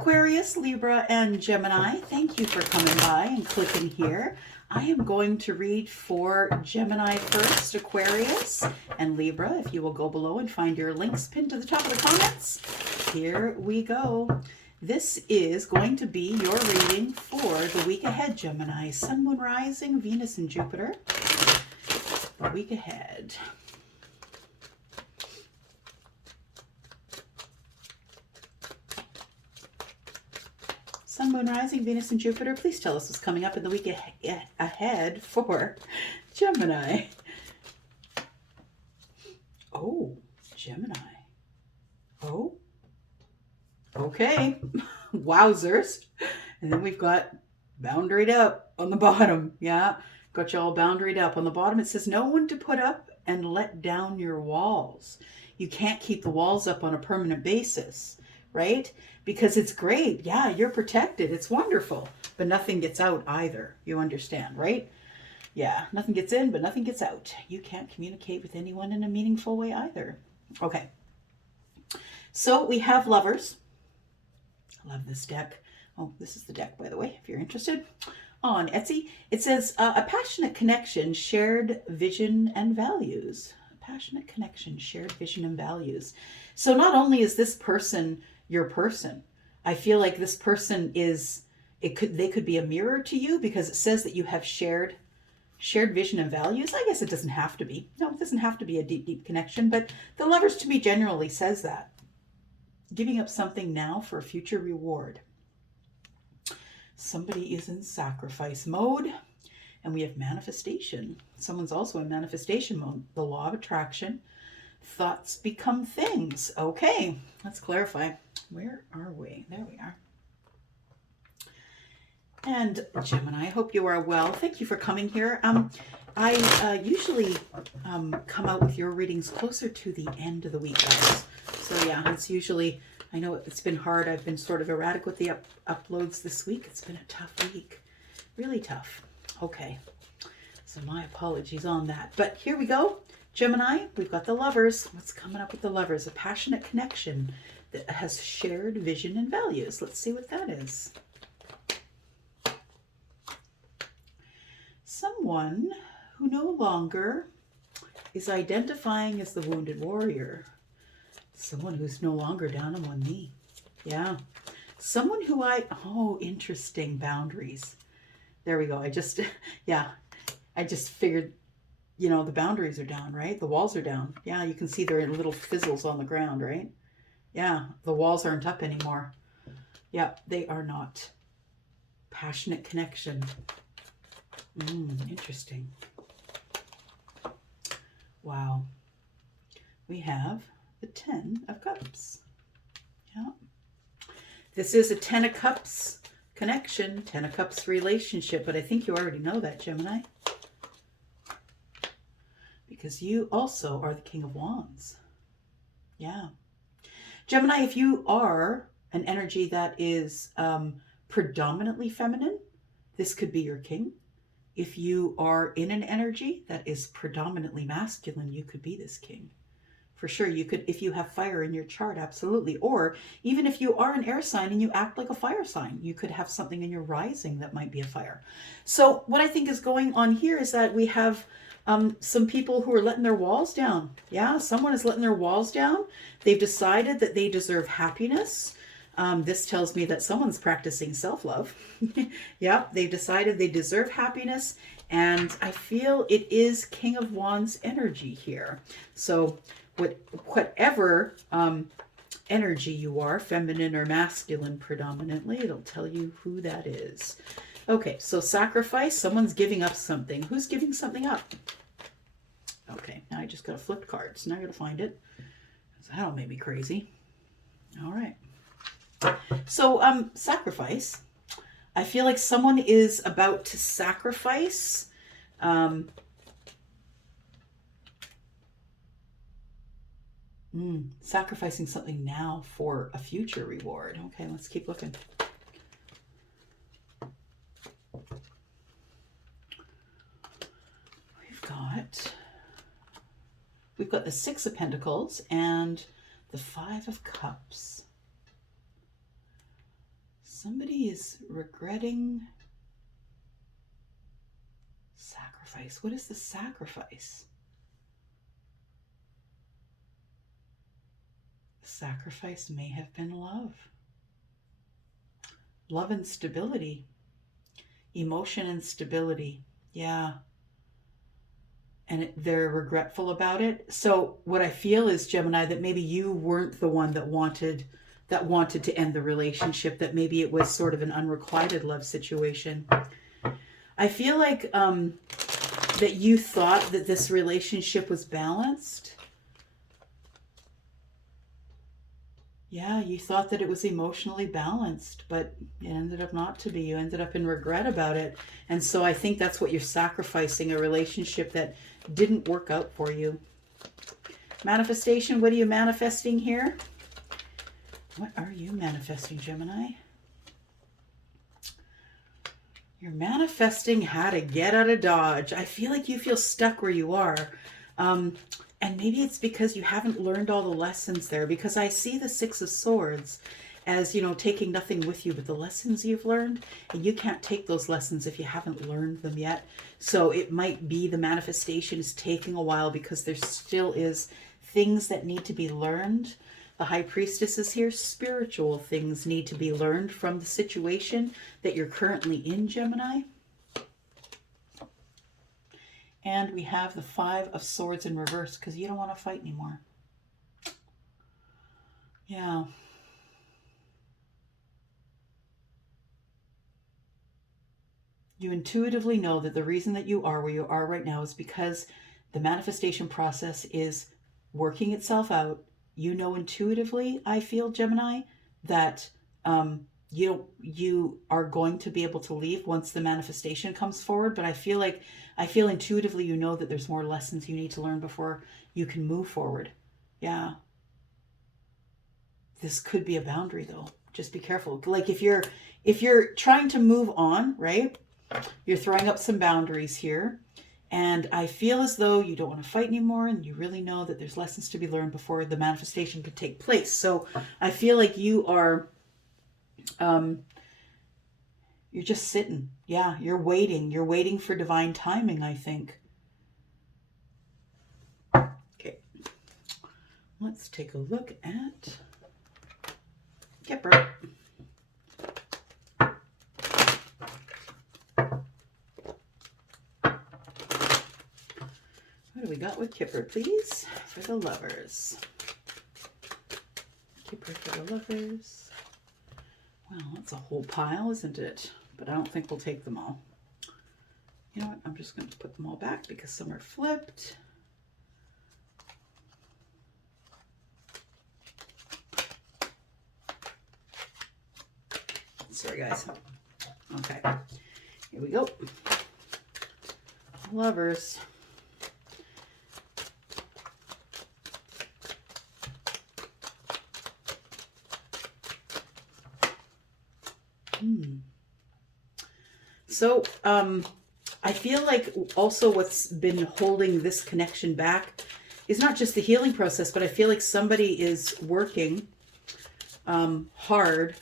Aquarius, Libra, and Gemini, thank you for coming by and clicking here. I am going to read for Gemini first, Aquarius, and Libra. If you will go below and find your links pinned to the top of the comments. Here we go. This is going to be your reading for the week ahead, Gemini. Sun, Moon, Rising, Venus, and Jupiter. The week ahead. Sun, Moon, Rising, Venus, and Jupiter. Please tell us what's coming up in the week ahead for Gemini. Oh, Gemini. Oh, okay. Wowzers. And then we've got boundaried up on the bottom. Yeah, got you all boundaried up. On the bottom it says, no one to put up and let down your walls. You can't keep the walls up on a permanent basis, right? Because it's great. Yeah, you're protected. It's wonderful. But nothing gets out either. You understand, right? Yeah, nothing gets in, but nothing gets out. You can't communicate with anyone in a meaningful way either. Okay. So we have Lovers. I love this deck. Oh, this is the deck, by the way, if you're interested. On Etsy, it says, a passionate connection, shared vision and values. A passionate connection, shared vision and values. So not only is this person your person, I feel like this person is, they could be a mirror to you, because it says that you have shared vision and values. I guess it doesn't have to be. No, it doesn't have to be a deep, deep connection, but the Lovers to me generally says that. Giving up something now for a future reward. Somebody is in sacrifice mode, and we have manifestation. Someone's also in manifestation mode. The law of attraction. Thoughts become things. Okay, let's clarify. Where are we? There we are. And Gemini, I hope you are well. Thank you for coming here. I usually come out with your readings closer to the end of the week, guys. So yeah, it's usually, I know it's been hard. I've been sort of erratic with the uploads this week. It's been a tough week. Really tough. Okay. So my apologies on that. But here we go. Gemini, we've got the Lovers. What's coming up with the Lovers? A passionate connection that has shared vision and values. Let's see what that is. Someone who no longer is identifying as the wounded warrior. Someone who's no longer down on one knee. Yeah. Someone who oh, interesting, boundaries. There we go. I just figured, you know, the boundaries are down, right? The walls are down. Yeah, you can see there are little fizzles on the ground, right? Yeah, the walls aren't up anymore. Yeah, they are not. Passionate connection. Interesting. Wow. We have the 10 of Cups. Yeah. This is a 10 of Cups connection, 10 of Cups relationship, but I think you already know that, Gemini. Because you also are the King of Wands. Yeah. Gemini, if you are an energy that is predominantly feminine, this could be your king. If you are in an energy that is predominantly masculine, you could be this king. For sure, you could, if you have fire in your chart, absolutely. Or even if you are an air sign and you act like a fire sign, you could have something in your rising that might be a fire. So what I think is going on here is that we have some people who are letting their walls down. Yeah, someone is letting their walls down. They've decided that they deserve happiness. This tells me that someone's practicing self-love. Yeah, they've decided they deserve happiness. And I feel it is King of Wands energy here. So whatever energy you are, feminine or masculine predominantly, it'll tell you who that is. Okay, so sacrifice, someone's giving up something. Who's giving something up? Okay, now I just got to flip cards. Now I got to find it. That'll make me crazy. All right. So sacrifice. I feel like someone is about to sacrifice. Sacrificing something now for a future reward. Okay, let's keep looking. We've got the 6 of Pentacles and the 5 of Cups. Somebody is regretting sacrifice. What is the sacrifice? The sacrifice may have been love. Love and stability. Emotion and stability. Yeah. And they're regretful about it. So what I feel is, Gemini, that maybe you weren't the one that wanted to end the relationship, that maybe it was sort of an unrequited love situation. I feel like that you thought that this relationship was balanced. Yeah, you thought that it was emotionally balanced, but it ended up not to be. You ended up in regret about it. And so I think that's what you're sacrificing, a relationship that didn't work out for you. Manifestation, what are you manifesting here? What are you manifesting, Gemini? You're manifesting how to get out of Dodge. I feel like you feel stuck where you are. And maybe it's because you haven't learned all the lessons there, because I see the Six of Swords as, you know, taking nothing with you but the lessons you've learned, and you can't take those lessons if you haven't learned them yet. So it might be the manifestation is taking a while because there still is things that need to be learned. The High Priestess is here. Spiritual things need to be learned from the situation that you're currently in, Gemini. And we have the Five of Swords in reverse because you don't want to fight anymore. Yeah. You intuitively know that the reason that you are where you are right now is because the manifestation process is working itself out. You know intuitively, I feel, Gemini, that you are going to be able to leave once the manifestation comes forward. But I feel intuitively you know that there's more lessons you need to learn before you can move forward. Yeah. This could be a boundary though. Just be careful. Like if you're trying to move on, right? You're throwing up some boundaries here. And I feel as though you don't want to fight anymore, and you really know that there's lessons to be learned before the manifestation could take place. So I feel like you are, you're just sitting. Yeah, you're waiting. You're waiting for divine timing, I think. Okay. Let's take a look at Kipper. What do we got with Kipper, please? For the lovers. Kipper for the lovers. Well, that's a whole pile, isn't it? But I don't think we'll take them all. You know what? I'm just going to put them all back because some are flipped. Sorry, guys. Okay. Here we go. Lovers. So, I feel like also what's been holding this connection back is not just the healing process, but I feel like somebody is working hard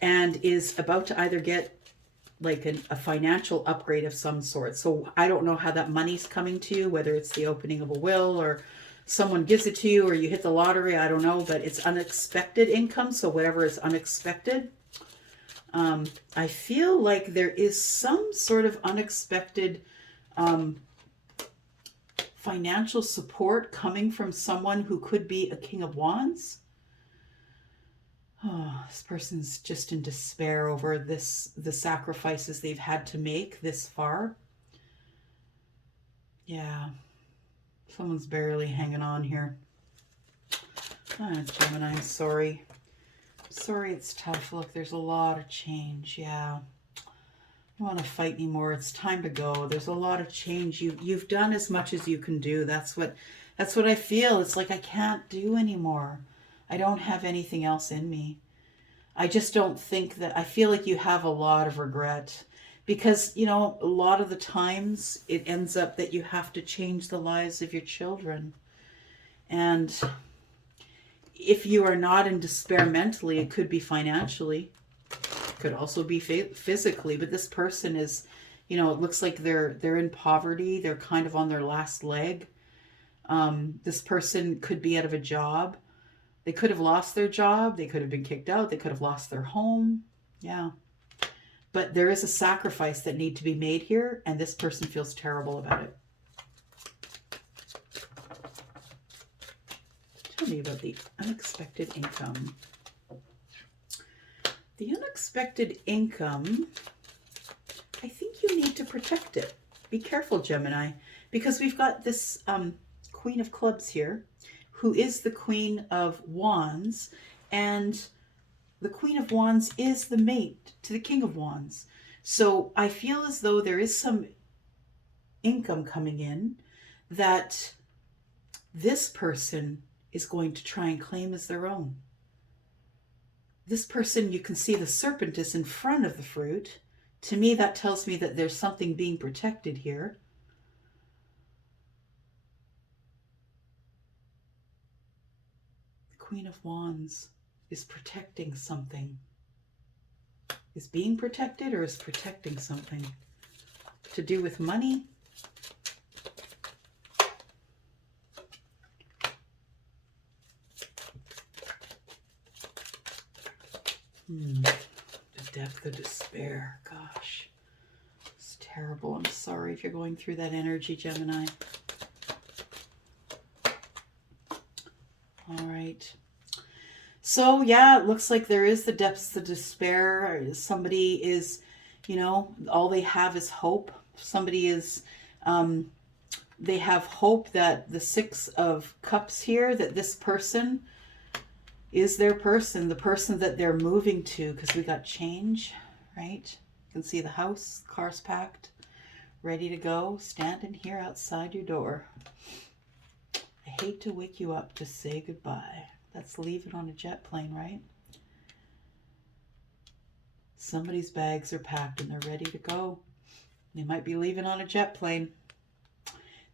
and is about to either get like a financial upgrade of some sort. So I don't know how that money's coming to you, whether it's the opening of a will or someone gives it to you or you hit the lottery, I don't know, but it's unexpected income. So whatever is unexpected. I feel like there is some sort of unexpected financial support coming from someone who could be a King of Wands. Oh, this person's just in despair over the sacrifices they've had to make this far. Yeah, someone's barely hanging on here. Gemini, I'm sorry. Sorry, it's tough. Look, there's a lot of change. Yeah. I don't want to fight anymore. It's time to go. There's a lot of change. You've done as much as you can do. That's what I feel. It's like I can't do anymore. I don't have anything else in me. I just don't think that, I feel like you have a lot of regret because, you know, a lot of the times it ends up that you have to change the lives of your children. And if you are not in despair mentally, it could be financially. Could also be physically, but this person is, you know, it looks like they're in poverty. They're kind of on their last leg. This person could be out of a job. They could have lost their job. They could have been kicked out. They could have lost their home. Yeah. But there is a sacrifice that needs to be made here, and this person feels terrible about it. Tell me about the unexpected income. The unexpected income, I think you need to protect it. Be careful, Gemini, because we've got this Queen of Clubs here, who is the Queen of Wands, and the Queen of Wands is the mate to the King of Wands. So I feel as though there is some income coming in that this person is going to try and claim as their own. This person, you can see the serpent is in front of the fruit. To me, that tells me that there's something being protected here. The Queen of Wands is protecting something. Is being protected or is protecting something? To do with money? The depth of despair. Gosh, it's terrible. I'm sorry if you're going through that energy, Gemini. All right. So yeah, it looks like there is the depths of despair. Somebody is, you know, all they have is hope. Somebody is, they have hope that the Six of Cups here, that this person is their person, the person that they're moving to, because we got change, right? You can see the house, cars packed, ready to go, standing here outside your door. I hate to wake you up to say goodbye. That's leaving on a jet plane, right? Somebody's bags are packed and they're ready to go. They might be leaving on a jet plane.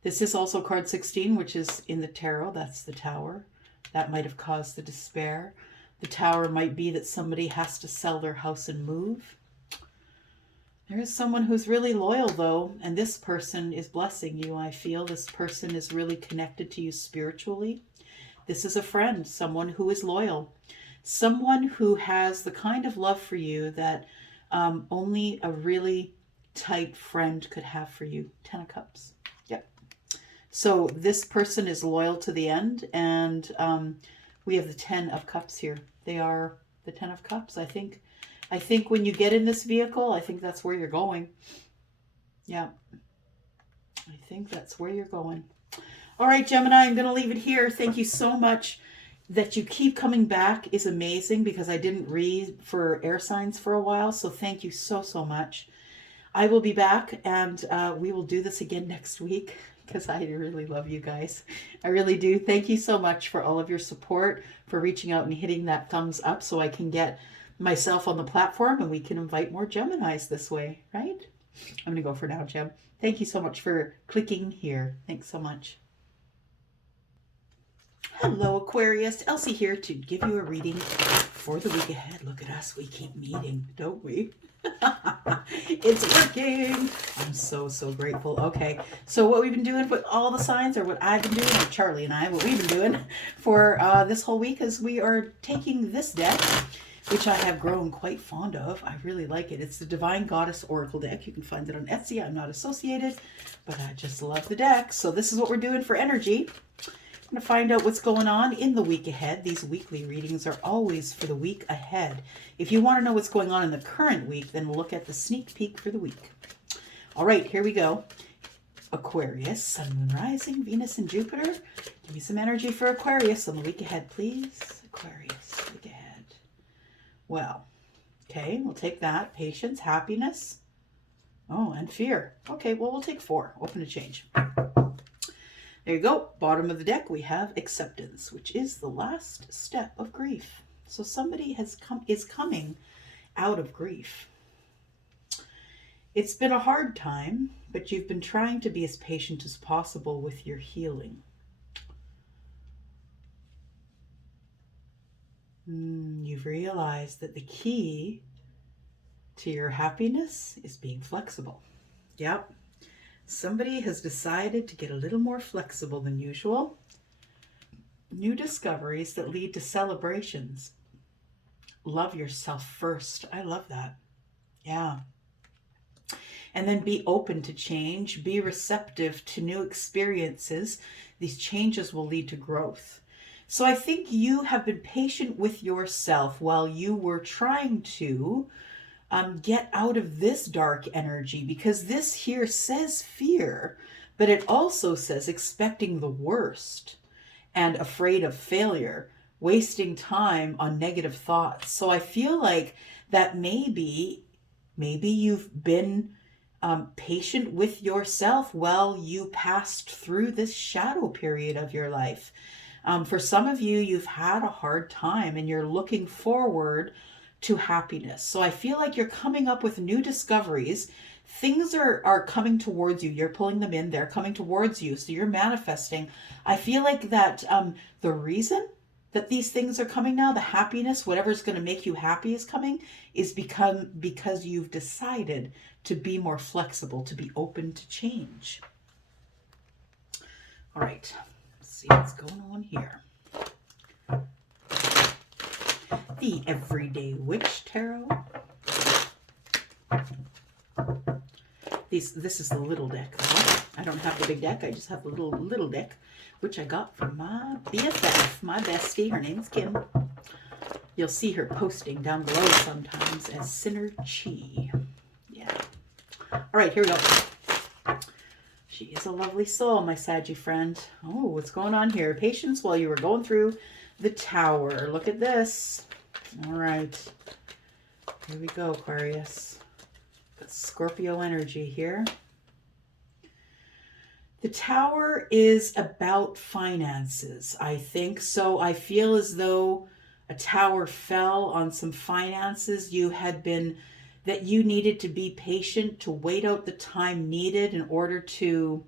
This is also card 16, which is in the tarot. That's the Tower. That might have caused the despair. The Tower might be that somebody has to sell their house and move. There is someone who's really loyal, though, and this person is blessing you. I feel this person is really connected to you spiritually. This is a friend, someone who is loyal, someone who has the kind of love for you that only a really tight friend could have for you. 10 of Cups. Yep. So this person is loyal to the end, and we have the 10 of Cups here. They are the 10 of Cups. I think when you get in this vehicle, I think that's where you're going. Yeah. I think that's where you're going. All right, Gemini, I'm going to leave it here. Thank you so much. That you keep coming back is amazing, because I didn't read for air signs for a while. So thank you so, so much. I will be back, and we will do this again next week, because I really love you guys. I really do. Thank you so much for all of your support, for reaching out and hitting that thumbs up so I can get myself on the platform and we can invite more Geminis this way, right? I'm going to go for now, Gem. Thank you so much for clicking here. Thanks so much. Hello, Aquarius. Elsie here to give you a reading for the week ahead. Look at us. We keep meeting, don't we? It's working. I'm so, so grateful. Okay, so what we've been doing with all the signs, or what I've been doing, or Charlie and I, what we've been doing for this whole week is we are taking this deck, which I have grown quite fond of. I really like it. It's the Divine Goddess Oracle deck. You can find it on Etsy. I'm not associated, but I just love the deck. So this is what we're doing for energy. I'm going to find out what's going on in the week ahead. These weekly readings are always for the week ahead. If you want to know what's going on in the current week, then look at the sneak peek for the week. All right, here we go. Aquarius, Sun, Moon, Rising, Venus, and Jupiter. Give me some energy for Aquarius on the week ahead, please. Aquarius, week ahead. Well, okay, we'll take that. Patience, happiness. Oh, and fear. Okay, well, we'll take 4. Open to change. There you go. Bottom of the deck, we have acceptance, which is the last step of grief. So somebody is coming out of grief. It's been a hard time, but you've been trying to be as patient as possible with your healing. You've realized that the key to your happiness is being flexible. Yep. Somebody has decided to get a little more flexible than usual. New discoveries that lead to celebrations. Love yourself first. I love that. Yeah. And then be open to change. Be receptive to new experiences. These changes will lead to growth. So I think you have been patient with yourself while you were trying to get out of this dark energy, because this here says fear, but it also says expecting the worst and afraid of failure, wasting time on negative thoughts. So I feel like that maybe you've been patient with yourself while you passed through this shadow period of your life. For some of you, you've had a hard time and you're looking forward to happiness. So I feel like you're coming up with new discoveries. Things are coming towards you. You're pulling them in. They're coming towards you. So you're manifesting. I feel like that the reason that these things are coming now, the happiness, whatever's going to make you happy is coming, is because you've decided to be more flexible, to be open to change. All right. Let's see what's going on here. The Everyday Witch Tarot. This is the little deck. I don't have the big deck. I just have the little deck, which I got from my BFF, my bestie. Her name's Kim. You'll see her posting down below sometimes as Synergy. Yeah. All right, here we go. She is a lovely soul, my Saggy friend. Oh, what's going on here? Patience while you were going through the Tower. Look at this. All right. Here we go, Aquarius. Got Scorpio energy here. The Tower is about finances, I think. So I feel as though a tower fell on some finances. You had been, that you needed to be patient, to wait out the time needed in order to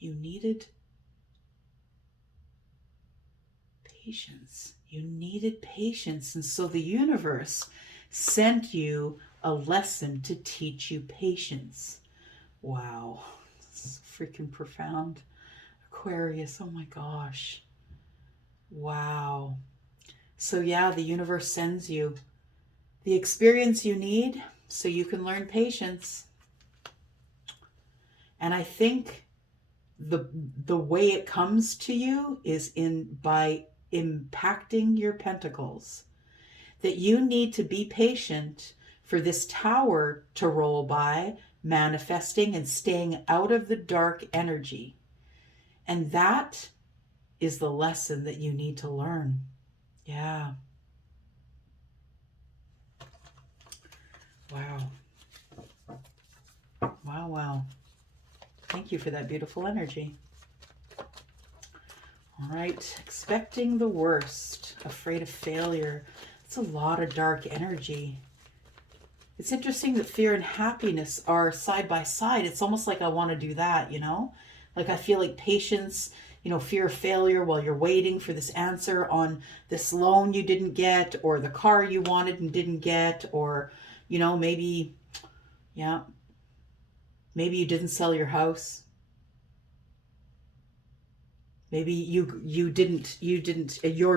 you needed patience. You needed patience. And so the universe sent you a lesson to teach you patience. Wow. It's freaking profound. Aquarius, oh my gosh. Wow. So yeah, the universe sends you the experience you need so you can learn patience. And I think the way it comes to you is by impacting your pentacles. That you need to be patient for this tower to roll by, manifesting and staying out of the dark energy. And that is the lesson that you need to learn. Yeah. Wow. Wow, wow. Thank you for that beautiful energy. All right. Expecting the worst. Afraid of failure. It's a lot of dark energy. It's interesting that fear and happiness are side by side. It's almost like I want to do that, you know? Like I feel like patience, you know, fear of failure while you're waiting for this answer on this loan you didn't get, or the car you wanted and didn't get, or, you know, maybe, yeah, maybe you didn't sell your house. Maybe your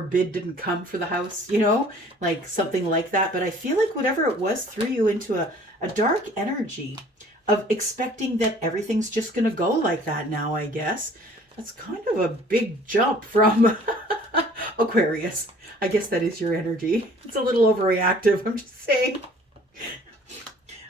bid didn't come for the house, you know, like something like that. But I feel like whatever it was threw you into a dark energy of expecting that everything's just going to go like that now, I guess. That's kind of a big jump from Aquarius. I guess that is your energy. It's a little overreactive, I'm just saying.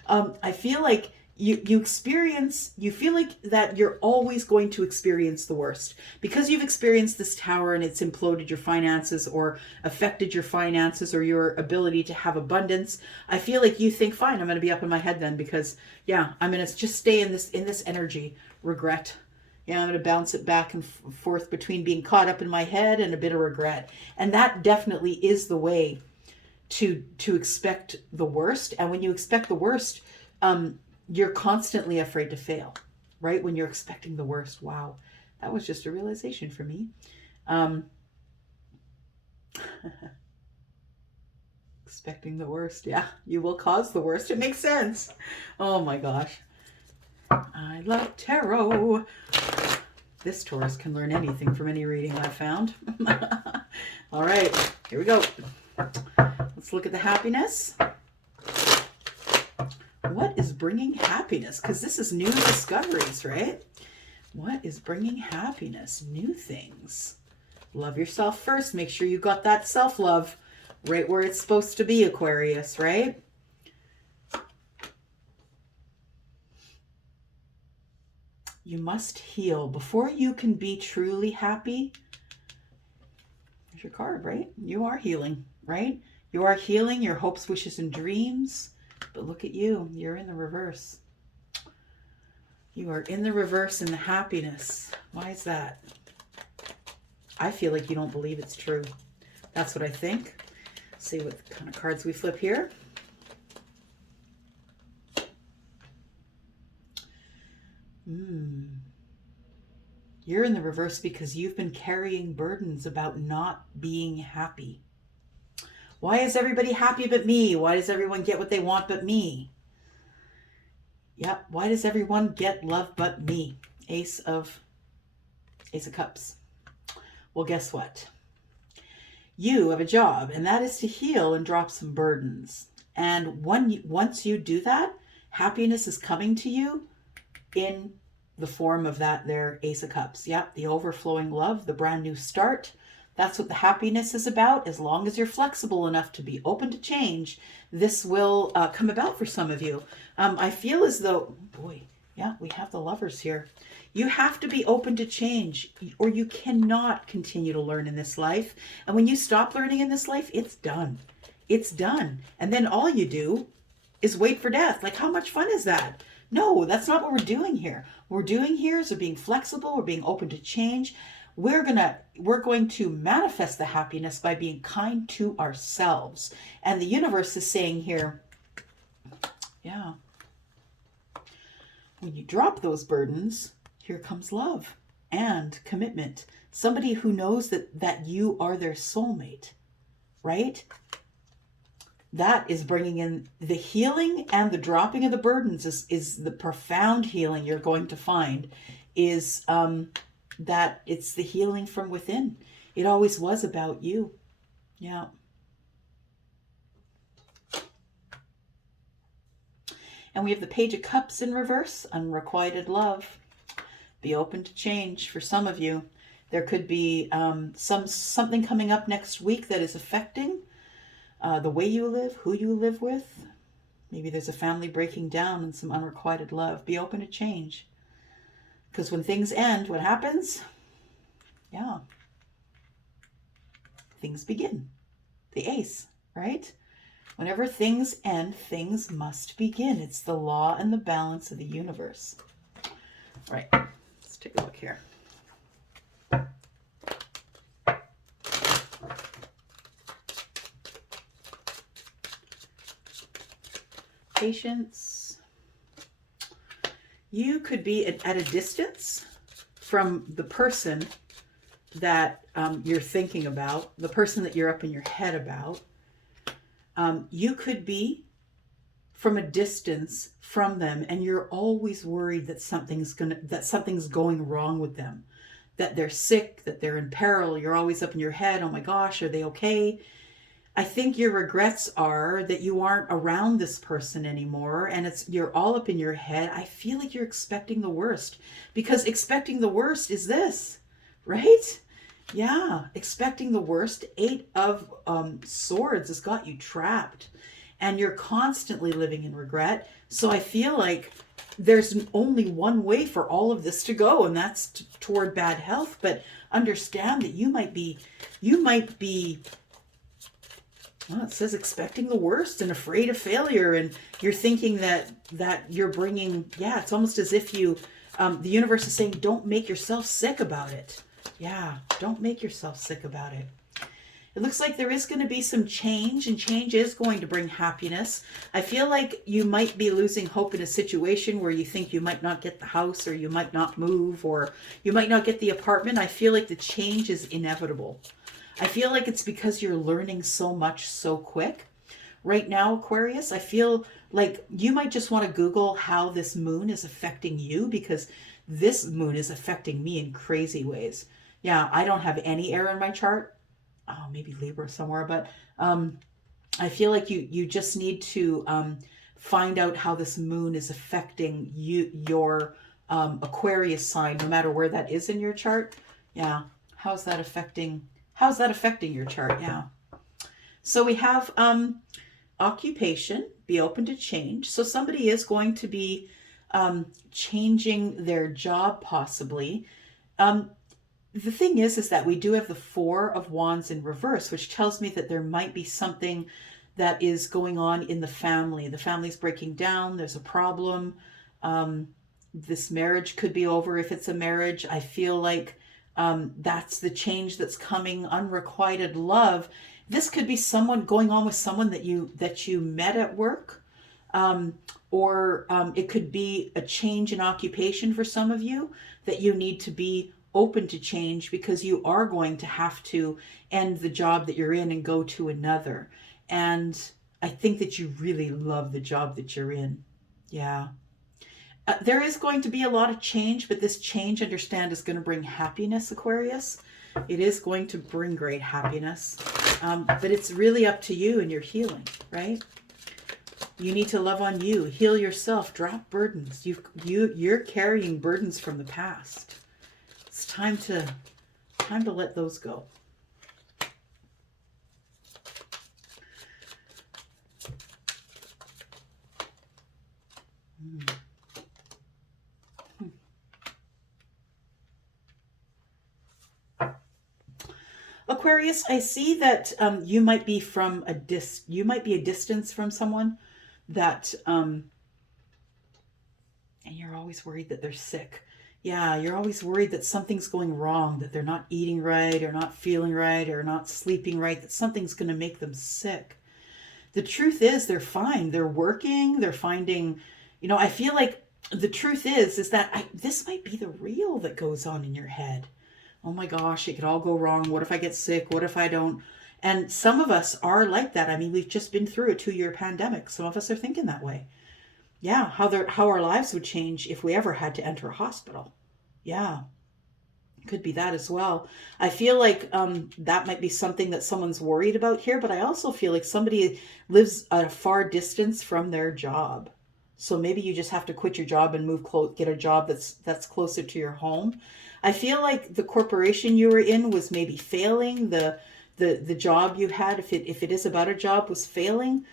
I feel like you feel like that you're always going to experience the worst because you've experienced this tower and it's imploded your finances or affected your finances or your ability to have abundance. I feel like you think, fine, I'm going to be up in my head then because yeah, I'm going to just stay in this energy, regret. Yeah, I'm going to bounce it back and forth between being caught up in my head and a bit of regret. And that definitely is the way to expect the worst. And when you expect the worst, you're constantly afraid to fail, right? When you're expecting the worst. Wow. That was just a realization for me. Um, expecting the worst. Yeah, you will cause the worst. It makes sense. Oh my gosh. I love tarot. This Taurus can learn anything from any reading I've found. All right, here we go. Let's look at the happiness. What is bringing happiness? Because this is new discoveries, right? What is bringing happiness? New things. Love yourself first. Make sure you got that self-love right where it's supposed to be, Aquarius, right? You must heal. Before you can be truly happy, there's your card, right? You are healing, right? You are healing your hopes, wishes, and dreams. But look at you. You're in the reverse. You are in the reverse in the happiness. Why is that? I feel like you don't believe it's true. That's what I think. Let's see what kind of cards we flip here. You're in the reverse because you've been carrying burdens about not being happy. Why is everybody happy but me? Why does everyone get what they want but me? Yep. Why does everyone get love but me? Ace of Cups. Well, guess what? You have a job, and that is to heal and drop some burdens. And once you do that, happiness is coming to you in the form of that there Ace of Cups. Yep, the overflowing love, the brand new start. That's what the happiness is about. As long as you're flexible enough to be open to change, this will come about for some of you. I feel as though, boy, yeah, we have the Lovers here. You have to be open to change, or you cannot continue to learn in this life. And when you stop learning in this life, it's done. It's done. And then all you do is wait for death. Like, how much fun is that? No, that's not what we're doing here. What we're doing here is we're being flexible. We're being open to change. We're going to manifest the happiness by being kind to ourselves. And the universe is saying here, yeah, when you drop those burdens, here comes love and commitment. Somebody who knows that you are their soulmate, right? That is bringing in the healing, and the dropping of the burdens is the profound healing you're going to find is that it's the healing from within. It always was about you. Yeah. And we have the Page of Cups in reverse, unrequited love. Be open to change for some of you. There could be something coming up next week that is affecting the way you live, who you live with. Maybe there's a family breaking down and some unrequited love. Be open to change. Because when things end, what happens? Yeah. Things begin. The Ace, right? Whenever things end, things must begin. It's the law and the balance of the universe. All right, let's take a look here. Patience. You could be at a distance from the person that you're thinking about, the person that you're up in your head about. You could be from a distance from them, and you're always worried that something's going wrong with them, that they're sick, that they're in peril. You're always up in your head. Oh my gosh, are they okay? I think your regrets are that you aren't around this person anymore, and you're all up in your head. I feel like you're expecting the worst, because expecting the worst is this, right? Yeah, expecting the worst. 8 of Swords has got you trapped, and you're constantly living in regret. So I feel like there's only one way for all of this to go, and that's toward bad health. But understand that you might be, well, it says expecting the worst and afraid of failure, and you're thinking that you're bringing, yeah, it's almost as if you, the universe is saying, don't make yourself sick about it. Yeah, don't make yourself sick about it. It looks like there is going to be some change, and change is going to bring happiness. I feel like you might be losing hope in a situation where you think you might not get the house, or you might not move, or you might not get the apartment. I feel like the change is inevitable. I feel like it's because you're learning so much so quick. Right now, Aquarius, I feel like you might just want to Google how this moon is affecting you, because this moon is affecting me in crazy ways. Yeah, I don't have any air in my chart. Oh, maybe Libra somewhere, but I feel like you just need to find out how this moon is affecting your Aquarius sign, no matter where that is in your chart. Yeah, how's that affecting your chart? Yeah. So we have occupation, be open to change. So somebody is going to be changing their job, possibly. The thing is that we do have the Four of Wands in reverse, which tells me that there might be something that is going on in the family. The family's breaking down. There's a problem. This marriage could be over if it's a marriage. I feel like that's the change that's coming. Unrequited love. This could be someone going on with someone that you met at work, or it could be a change in occupation for some of you, that you need to be open to change, because you are going to have to end the job that you're in and go to another. And I think that you really love the job that you're in. Yeah. There is going to be a lot of change, but this change, understand, is going to bring happiness, Aquarius. It is going to bring great happiness. But it's really up to you and your healing, right? You need to love on you, heal yourself, drop burdens. You're carrying burdens from the past. It's time to let those go. Aquarius, I see that you might be from a distance from someone that and you're always worried that they're sick. Yeah, you're always worried that something's going wrong, that they're not eating right, or not feeling right, or not sleeping right, that something's going to make them sick. The truth is they're fine. They're working, they're finding, I feel like the truth is that this might be the real that goes on in your head. Oh my gosh, it could all go wrong. What if I get sick? What if I don't? And some of us are like that. I mean, we've just been through a 2-year pandemic. Some of us are thinking that way. Yeah, how our lives would change if we ever had to enter a hospital. Yeah, could be that as well. I feel like that might be something that someone's worried about here, but I also feel like somebody lives at a far distance from their job. So maybe you just have to quit your job and move close, get a job that's closer to your home. I feel like the corporation you were in was maybe failing. The job you had, if it is about a job, was failing.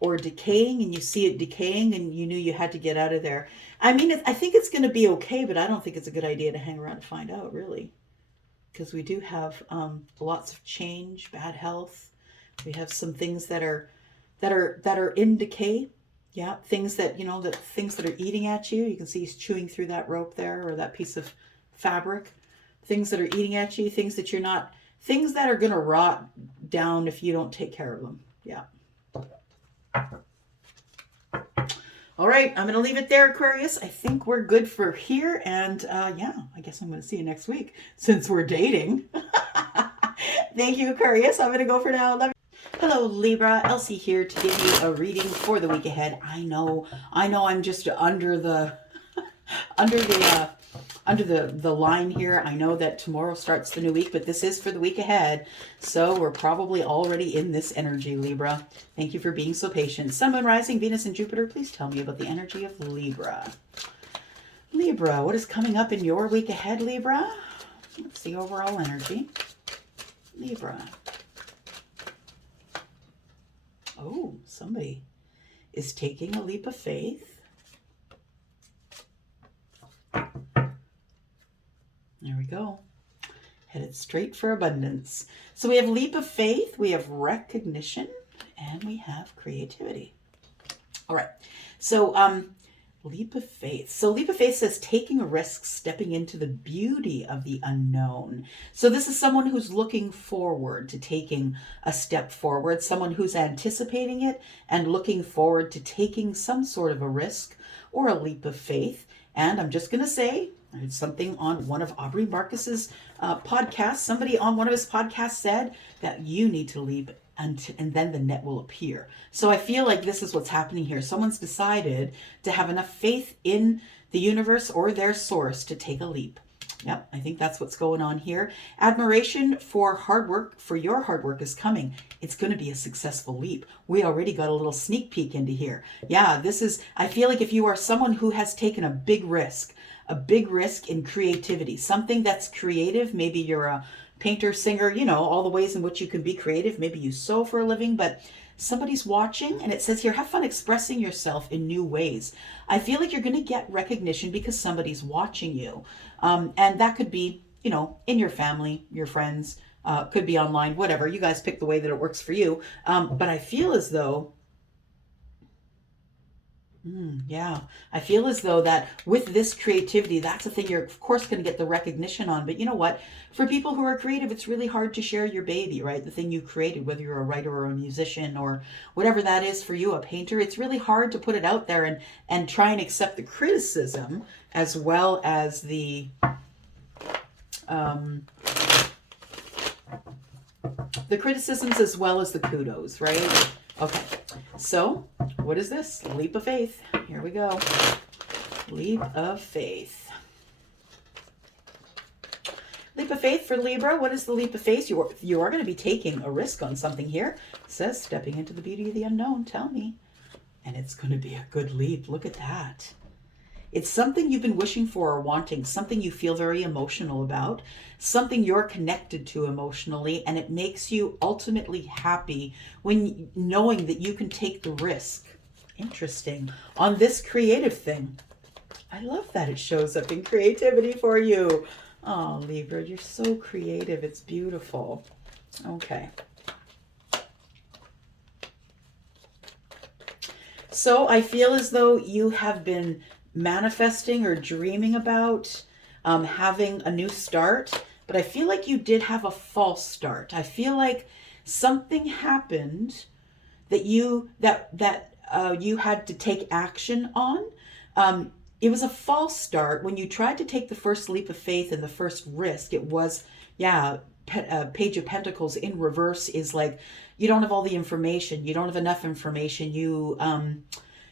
Or decaying, and you see it decaying, and you knew you had to get out of there. I mean, I think it's going to be okay, but I don't think it's a good idea to hang around to find out, really, because we do have lots of change, bad health. We have some things that are in decay. Yeah, things that things that are eating at you. You can see he's chewing through that rope there, or that piece of fabric. Things that are eating at you, things that are going to rot down if you don't take care of them. Yeah. All right, I'm going to leave it there, Aquarius. I think we're good for here. And yeah, I guess I'm going to see you next week since we're dating. Thank you, Aquarius. I'm going to go for now. Love you. Hello, Libra. Elsie here to give you a reading for the week ahead. I know I'm just under the line here. I know that tomorrow starts the new week, but this is for the week ahead. So we're probably already in this energy, Libra. Thank you for being so patient. Sun, Moon, Rising, Venus, and Jupiter, please tell me about the energy of Libra. Libra, what is coming up in your week ahead, Libra? What's the overall energy? Libra. Oh, somebody is taking a leap of faith. There we go. Headed straight for abundance. So we have leap of faith, we have recognition, and we have creativity. All right. So Leap of faith. So leap of faith says taking a risk, stepping into the beauty of the unknown. So this is someone who's looking forward to taking a step forward, someone who's anticipating it and looking forward to taking some sort of a risk or a leap of faith. And I'm just going to say, I heard something on one of Aubrey Marcus's podcasts. Somebody on one of his podcasts said that you need to leap and then the net will appear. So I feel like this is what's happening here. Someone's decided to have enough faith in the universe or their source to take a leap. Yep, I think that's what's going on here. Admiration for hard work, for your hard work is coming. It's going to be a successful leap. We already got a little sneak peek into here. Yeah, this is, I feel like if you are someone who has taken a big risk in creativity, something that's creative, maybe you're a painter, singer, you know, all the ways in which you can be creative. Maybe you sew for a living, but somebody's watching, and it says here, have fun expressing yourself in new ways. I feel like you're going to get recognition because somebody's watching you. And that could be, you know, in your family, your friends, could be online, whatever. You guys pick the way that it works for you. But I feel as though yeah, I feel as though that with this creativity, that's the thing you're of course going to get the recognition on. But you know what? For people who are creative, it's really hard to share your baby, right? The thing you created, whether you're a writer or a musician or whatever that is for you, a painter, it's really hard to put it out there and try and accept the criticism as well as the criticisms as well as the kudos, right? Okay, so what is this? Leap of faith. Here we go. Leap of faith. Leap of faith for Libra. What is the leap of faith? You are going to be taking a risk on something here. It says stepping into the beauty of the unknown. Tell me. And it's going to be a good leap. Look at that. It's something you've been wishing for or wanting, something you feel very emotional about, something you're connected to emotionally, and it makes you ultimately happy when knowing that you can take the risk. Interesting. On this creative thing. I love that it shows up in creativity for you. Oh, Libra, you're so creative. It's beautiful. Okay. So I feel as though you have been manifesting or dreaming about having a new start, but I feel like you did have a false start. I feel like something happened that you had to take action on. It was a false start when you tried to take the first leap of faith and the first risk. It was, yeah, Page of Pentacles in reverse is like you don't have all the information. You don't have enough information.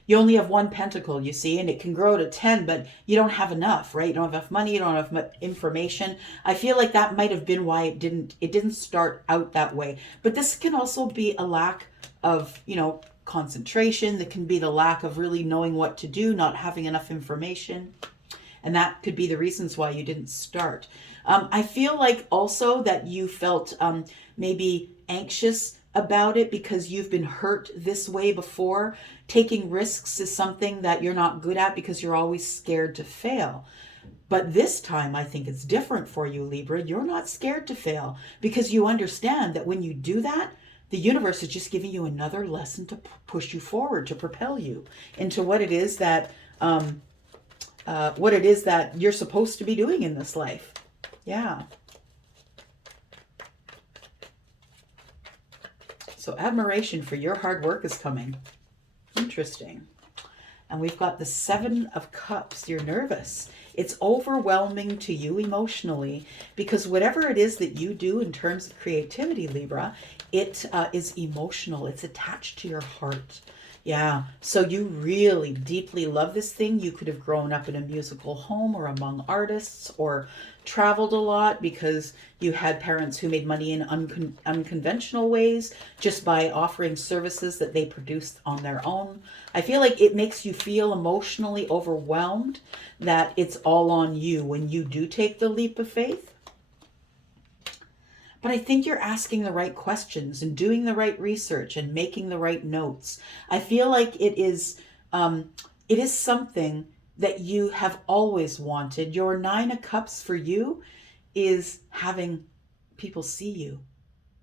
You only have one pentacle, you see, and it can grow to 10, but you don't have enough, right? You don't have enough money, you don't have enough information. I feel like that might have been why it didn't start out that way. But this can also be a lack of, you know, concentration. That can be the lack of really knowing what to do, not having enough information. And that could be the reasons why you didn't start. I feel like also that you felt maybe anxious about it because you've been hurt this way before. Taking risks is something that you're not good at because you're always scared to fail. But this time, I think it's different for you, Libra. You're not scared to fail because you understand that when you do that, the universe is just giving you another lesson to push you forward, to propel you into what it is that you're supposed to be doing in this life. Yeah. So admiration for your hard work is coming. Interesting. And we've got the Seven of Cups. You're nervous. It's overwhelming to you emotionally because whatever it is that you do in terms of creativity, Libra, it is emotional. It's attached to your heart. Yeah. So you really deeply love this thing. You could have grown up in a musical home or among artists or traveled a lot because you had parents who made money in unconventional ways just by offering services that they produced on their own. I feel like it makes you feel emotionally overwhelmed that it's all on you when you do take the leap of faith. But I think you're asking the right questions and doing the right research and making the right notes. I feel like it is something that you have always wanted. Your Nine of Cups for you is having people see you.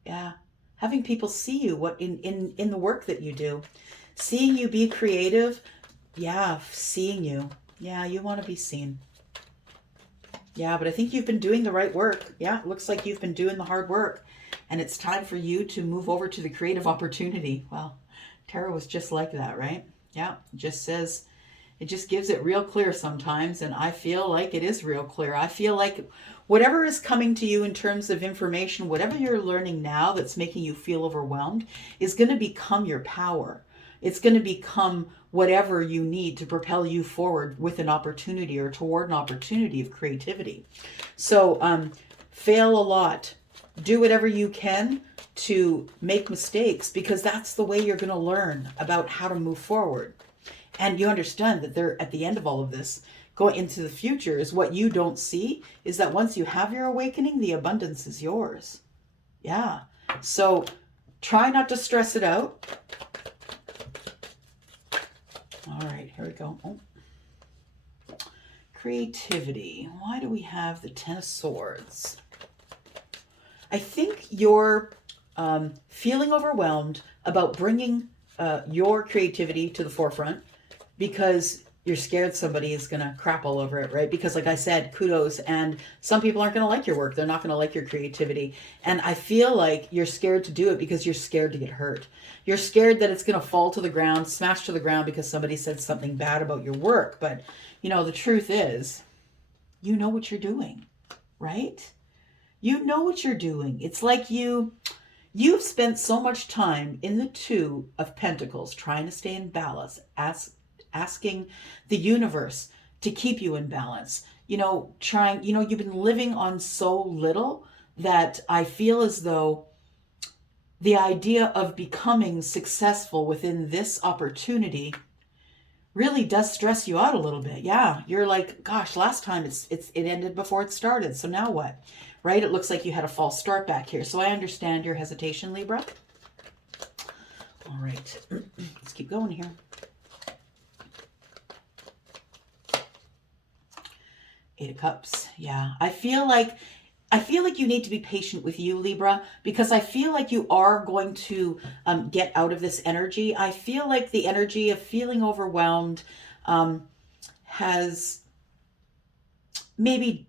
Yeah. Having people see you in the work that you do. Seeing you be creative, Yeah, seeing you. Yeah, you want to be seen. Yeah, but I think you've been doing the right work. Yeah, it looks like you've been doing the hard work. And it's time for you to move over to the creative opportunity. Well, tarot was just like that, right? Yeah, it just says, it just gives it real clear sometimes. And I feel like it is real clear. I feel like whatever is coming to you in terms of information, whatever you're learning now that's making you feel overwhelmed, is going to become your power. It's going to become whatever you need to propel you forward with an opportunity or toward an opportunity of creativity. So fail a lot. Do whatever you can to make mistakes, because that's the way you're going to learn about how to move forward. And you understand that they're at the end of all of this, going into the future, is what you don't see is that once you have your awakening, the abundance is yours. Yeah. So try not to stress it out. All right, here we go. Oh. Creativity. Why do we have the Ten of Swords? I think you're feeling overwhelmed about bringing your creativity to the forefront because you're scared somebody is going to crap all over it, right? Because like I said, kudos, and some people aren't going to like your work. They're not going to like your creativity. And I feel like you're scared to do it because you're scared to get hurt. You're scared that it's going to fall to the ground, smash to the ground because somebody said something bad about your work. But, you know, the truth is, you know what you're doing, right? You know what you're doing. It's like you've spent so much time in the Two of Pentacles trying to stay in balance, asking the universe to keep you in balance. You know, you've been living on so little that I feel as though the idea of becoming successful within this opportunity really does stress you out a little bit. Yeah, you're like, gosh, last time it ended before it started. So now what? Right? It looks like you had a false start back here. So I understand your hesitation, Libra. All right, let's keep going here. Eight of Cups. Yeah, I feel like you need to be patient with you, Libra, because I feel like you are going to get out of this energy. I feel like the energy of feeling overwhelmed has maybe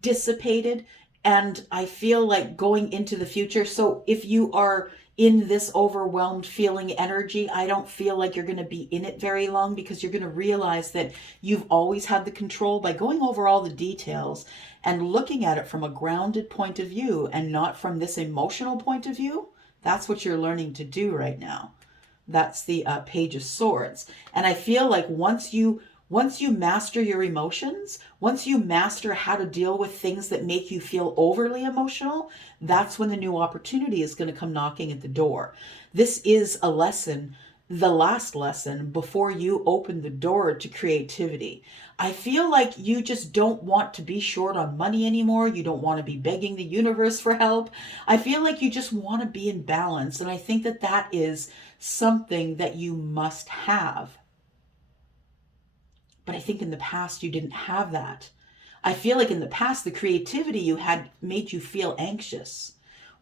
dissipated, and I feel like going into the future. So if you are in this overwhelmed feeling energy, I don't feel like you're going to be in it very long, because you're going to realize that you've always had the control by going over all the details and looking at it from a grounded point of view and not from this emotional point of view. That's what you're learning to do right now. That's the Page of Swords. And I feel like once you master your emotions, once you master how to deal with things that make you feel overly emotional, that's when the new opportunity is going to come knocking at the door. This is a lesson, the last lesson before you open the door to creativity. I feel like you just don't want to be short on money anymore. You don't want to be begging the universe for help. I feel like you just want to be in balance. And I think that that is something that you must have. But I think in the past you didn't have that. I feel like in the past the creativity you had made you feel anxious,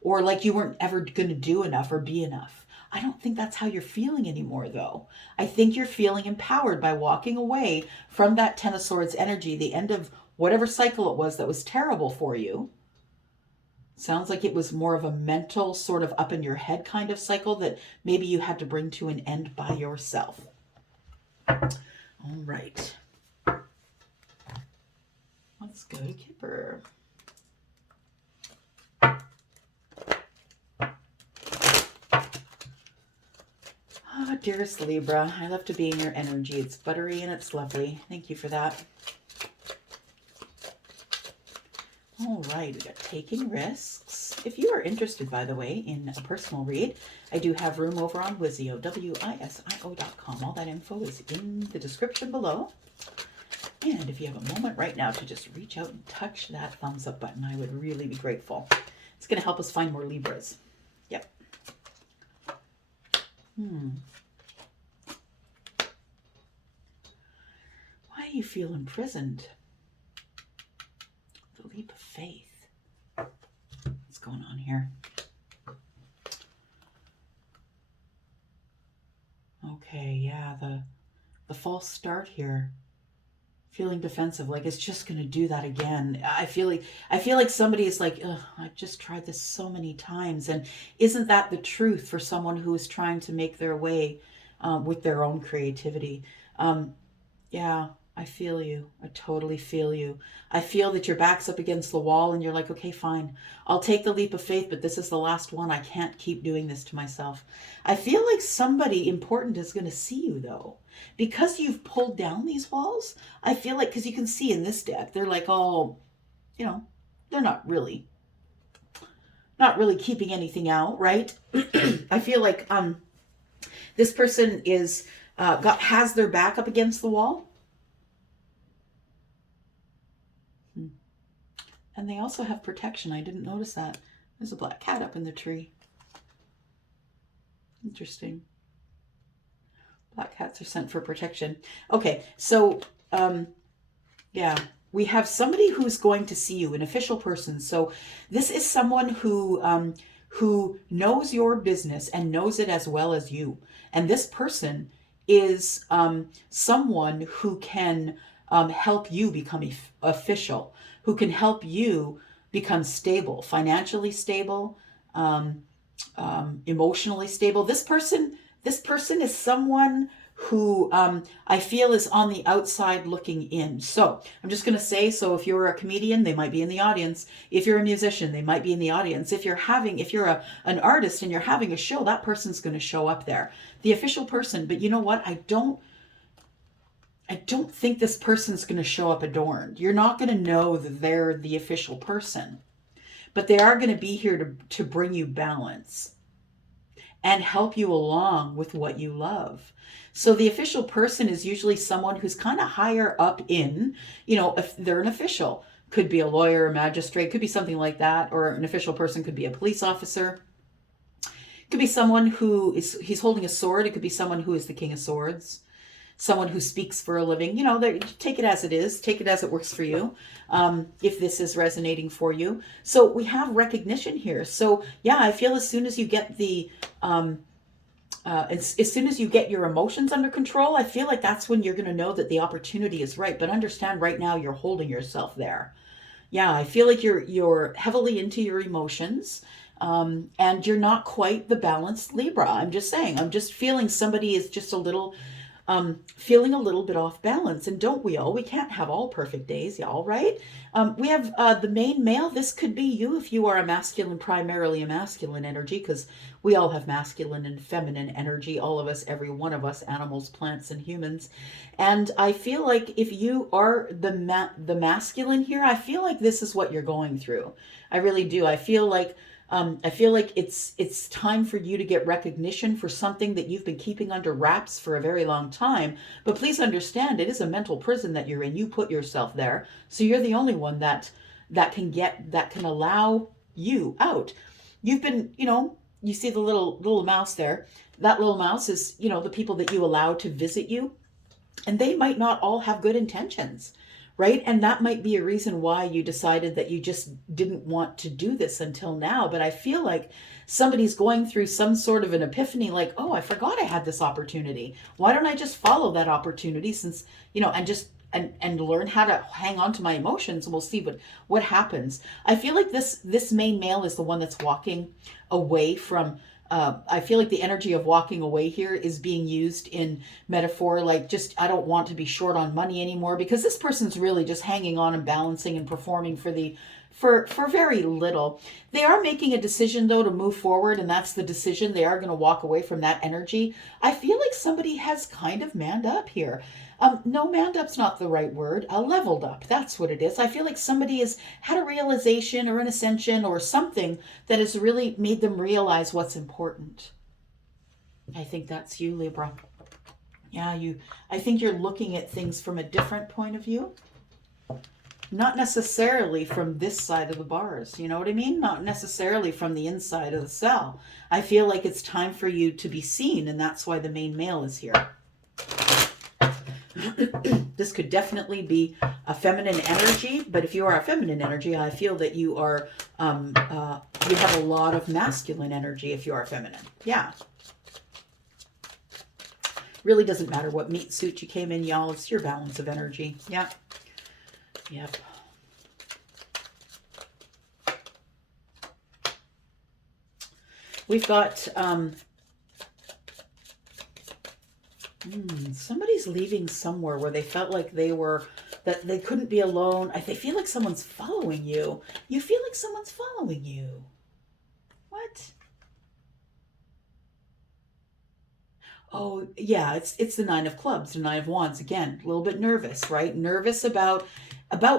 or like you weren't ever going to do enough or be enough. I don't think that's how you're feeling anymore, though. I think you're feeling empowered by walking away from that Ten of Swords energy, the end of whatever cycle it was that was terrible for you. Sounds like it was more of a mental, sort of up in your head kind of cycle that maybe you had to bring to an end by yourself. All right. Let's go to Kipper. Oh, dearest Libra, I love to be in your energy. It's buttery and it's lovely. Thank you for that. All right, we got taking risks. If you are interested, by the way, in a personal read, I do have room over on WISIO, WISIO.com. All that info is in the description below. And if you have a moment right now to just reach out and touch that thumbs up button, I would really be grateful. It's going to help us find more Libras. Yep. Why do you feel imprisoned? The leap of faith. What's going on here? Okay, yeah, the The false start here. Feeling defensive, like it's just going to do that again. I feel like somebody is like, ugh, I just tried this so many times. And isn't that the truth for someone who is trying to make their way with their own creativity? Yeah, I feel you. I totally feel you. I feel that your back's up against the wall and you're like, okay, fine. I'll take the leap of faith, but this is the last one. I can't keep doing this to myself. I feel like somebody important is going to see you though. Because you've pulled down these walls, I feel like, because you can see in this deck, they're like, oh, you know, they're not really keeping anything out, right? I feel like this person is has their back up against the wall. And they also have protection. I didn't notice that. There's a black cat up in the tree. Interesting. Black cats are sent for protection. Okay, so yeah, we have somebody who's going to see you, an official person. So this is someone who knows your business and knows it as well as you. And this person is someone who can help you become official, who can help you become stable, financially stable, emotionally stable. This person is someone who I feel is on the outside looking in. So I'm just going to say, so if you're a comedian, they might be in the audience. If you're a musician, they might be in the audience. If you're an artist and you're having a show, that person's going to show up there. The official person. But you know what? I don't think this person's going to show up adorned. You're not going to know that they're the official person. But they are going to be here to bring you balance and help you along with what you love. So the official person is usually someone who's kind of higher up in, you know, if they're an official, could be a lawyer, a magistrate, could be something like that, or an official person could be a police officer. Could be someone he's holding a sword. It could be someone who is the King of Swords. Someone who speaks for a living, you know, take it as it is, take it as it works for you, if this is resonating for you. So we have recognition here. So yeah, I feel as soon as you get as soon as you get your emotions under control, I feel like that's when you're going to know that the opportunity is right. But understand right now you're holding yourself there. Yeah, I feel like you're heavily into your emotions. And you're not quite the balanced Libra. I'm just saying, I'm just feeling somebody is just feeling a little bit off balance. And don't we all? We can't have all perfect days, y'all, right? We have the main male. This could be you if you are a masculine, primarily a masculine energy, because we all have masculine and feminine energy, all of us, every one of us, animals, plants, and humans. And I feel like if you are the masculine here, I feel like this is what you're going through. I really do. I feel like it's time for you to get recognition for something that you've been keeping under wraps for a very long time. But please understand, it is a mental prison that you're in. You put yourself there, so you're the only one that can allow you out. You've been, you know, you see the little mouse there. That little mouse is, you know, the people that you allow to visit you, and they might not all have good intentions. Right? And that might be a reason why you decided that you just didn't want to do this until now. But I feel like somebody's going through some sort of an epiphany, like, oh, I forgot I had this opportunity. Why don't I just follow that opportunity since, you know, and learn how to hang on to my emotions, and we'll see what happens. I feel like this main male is the one that's walking away from I feel like the energy of walking away here is being used in metaphor, like just, I don't want to be short on money anymore, because this person's really just hanging on and balancing and performing for very little. They are making a decision though to move forward, and that's the decision. They are going to walk away from that energy. I feel like somebody has kind of manned up here. No, manned up's not the right word. Leveled up. That's what it is. I feel like somebody has had a realization or an ascension or something that has really made them realize what's important. I think that's you, Libra. Yeah, I think you're looking at things from a different point of view. Not necessarily from this side of the bars. You know what I mean? Not necessarily from the inside of the cell. I feel like it's time for you to be seen, and that's why the main male is here. This could definitely be a feminine energy, but if you are a feminine energy, I feel that you are, you have a lot of masculine energy if you are feminine. Yeah. Really doesn't matter what meat suit you came in, y'all. It's your balance of energy. Yeah. Yep. We've got somebody's leaving somewhere where they felt like that they couldn't be alone. They feel like someone's following you. You feel like someone's following you. What? Oh, yeah, it's the Nine of Clubs, the Nine of Wands. Again, a little bit nervous, right? Nervous about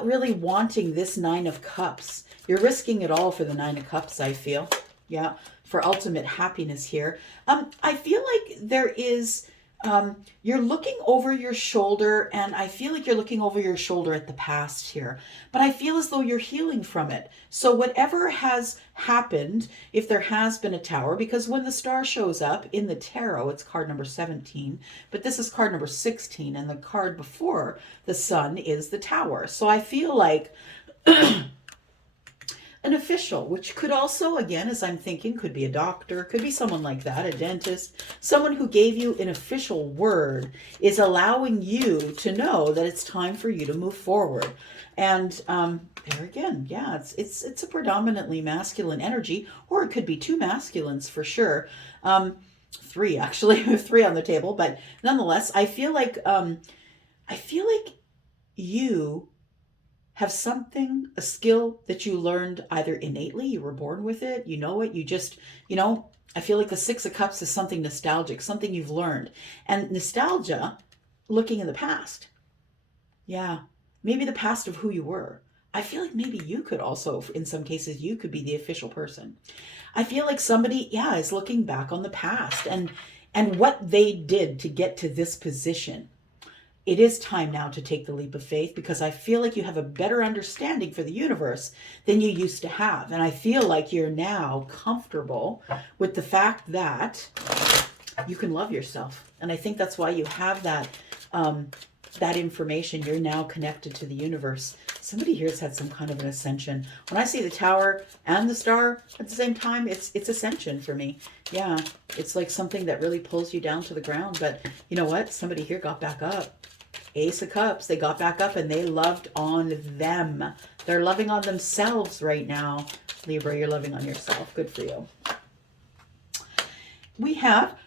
really wanting this Nine of Cups. You're risking it all for the Nine of Cups, I feel. Yeah, for ultimate happiness here. I feel like there is, you're looking over your shoulder, and I feel like you're looking over your shoulder at the past here, but I feel as though you're healing from it. So whatever has happened, if there has been a tower, because when the star shows up in the tarot, it's card number 17, but this is card number 16, and the card before the sun is the tower. So I feel like an official, which could also, again, as I'm thinking, could be a doctor, could be someone like that, a dentist, someone who gave you an official word, is allowing you to know that it's time for you to move forward. And there again, yeah, it's a predominantly masculine energy, or it could be two masculines for sure. Three, actually. We have three on the table, but nonetheless, I feel like you have something, a skill that you learned either innately, you were born with it, you know it, you just, I feel like the Six of Cups is something nostalgic, something you've learned. And nostalgia, looking in the past. Yeah, maybe the past of who you were. I feel like maybe you could also, in some cases, you could be the official person. I feel like somebody, yeah, is looking back on the past and what they did to get to this position. It is time now to take the leap of faith, because I feel like you have a better understanding for the universe than you used to have. And I feel like you're now comfortable with the fact that you can love yourself. And I think that's why you have that, that information. You're now connected to the universe. Somebody here has had some kind of an ascension. When I see the tower and the star at the same time, it's ascension for me. Yeah, it's like something that really pulls you down to the ground. But you know what? Somebody here got back up. Ace of Cups, they got back up and they loved on them. They're loving on themselves right now. Libra, you're loving on yourself. Good for you. We have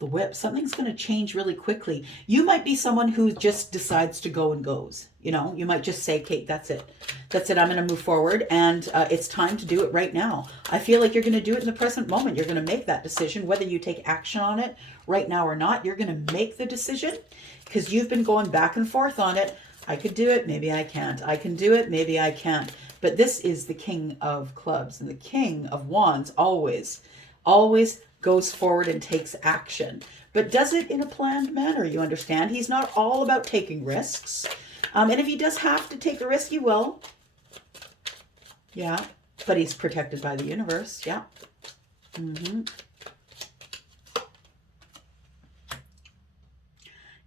the Whip. Something's going to change really quickly. You might be someone who just decides to go and goes. You might just say, Kate, that's it. That's it. I'm going to move forward, and it's time to do it right now. I feel like you're going to do it in the present moment. You're going to make that decision, whether you take action on it right now or not. You're going to make the decision because you've been going back and forth on it. I could do it. Maybe I can't. I can do it. Maybe I can't. But this is the King of Clubs, and the King of Wands always goes forward and takes action, but does it in a planned manner. You understand? He's not all about taking risks. And if he does have to take a risk, he will. Yeah, but he's protected by the universe. Yeah.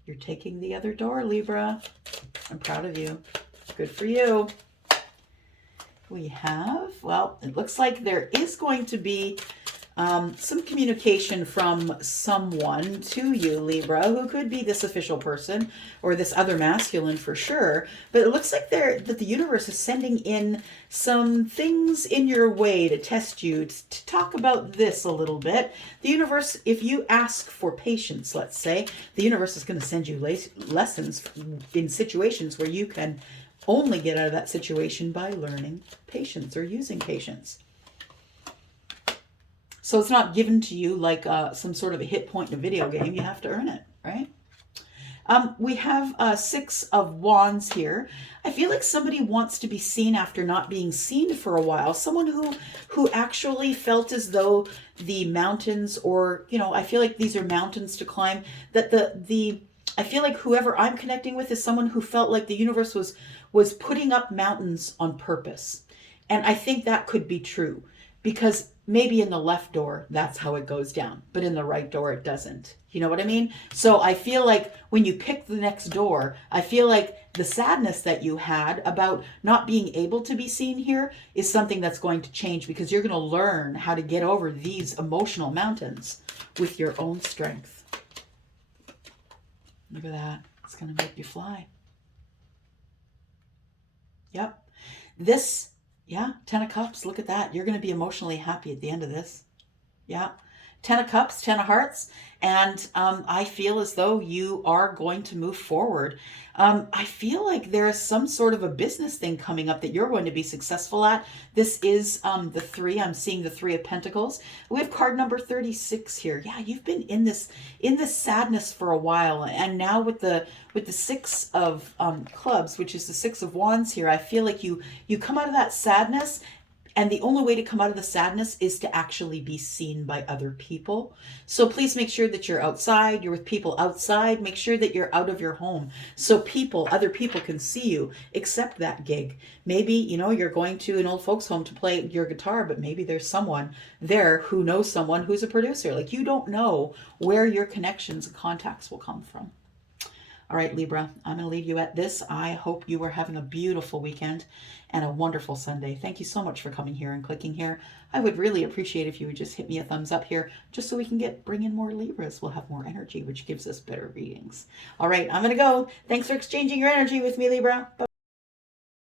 You're taking the other door, Libra. I'm proud of you. Good for you. We have, well, it looks like there is going to be some communication from someone to you, Libra, who could be this official person or this other masculine for sure. But it looks like that the universe is sending in some things in your way to test you, to talk about this a little bit. The universe, if you ask for patience, let's say, the universe is going to send you lessons in situations where you can only get out of that situation by learning patience or using patience. So it's not given to you like some sort of a hit point in a video game. You have to earn it, right? We have Six of Wands here. I feel like somebody wants to be seen after not being seen for a while. Someone who actually felt as though the mountains, or, I feel like these are mountains to climb, that I feel like whoever I'm connecting with is someone who felt like the universe was putting up mountains on purpose. And I think that could be true. because maybe in the left door, that's how it goes down, but in the right door, it doesn't. You know what I mean? So I feel like when you pick the next door, I feel like the sadness that you had about not being able to be seen here is something that's going to change, because you're going to learn how to get over these emotional mountains with your own strength. Look at that. It's going to make you fly. Yep. This, yeah, 10 of Cups. Look at that. You're going to be emotionally happy at the end of this. Yeah. 10 of Cups, 10 of Hearts. And I feel as though you are going to move forward. I feel like there is some sort of a business thing coming up that you're going to be successful at. This is the 3. I'm seeing the 3 of Pentacles. We have card number 36 here. Yeah, you've been in this sadness for a while. And now with the 6 of Clubs, which is the 6 of Wands here, I feel like you come out of that sadness. And the only way to come out of the sadness is to actually be seen by other people. So please make sure that you're outside, you're with people outside. Make sure that you're out of your home so other people can see you. Accept that gig. Maybe, you're going to an old folks home to play your guitar, but maybe there's someone there who knows someone who's a producer. Like, you don't know where your connections and contacts will come from. All right, Libra, I'm going to leave you at this. I hope you are having a beautiful weekend and a wonderful Sunday. Thank you so much for coming here and clicking here. I would really appreciate if you would just hit me a thumbs up here, just so we can bring in more Libras. We'll have more energy, which gives us better readings. All right, I'm going to go. Thanks for exchanging your energy with me, Libra. Bye.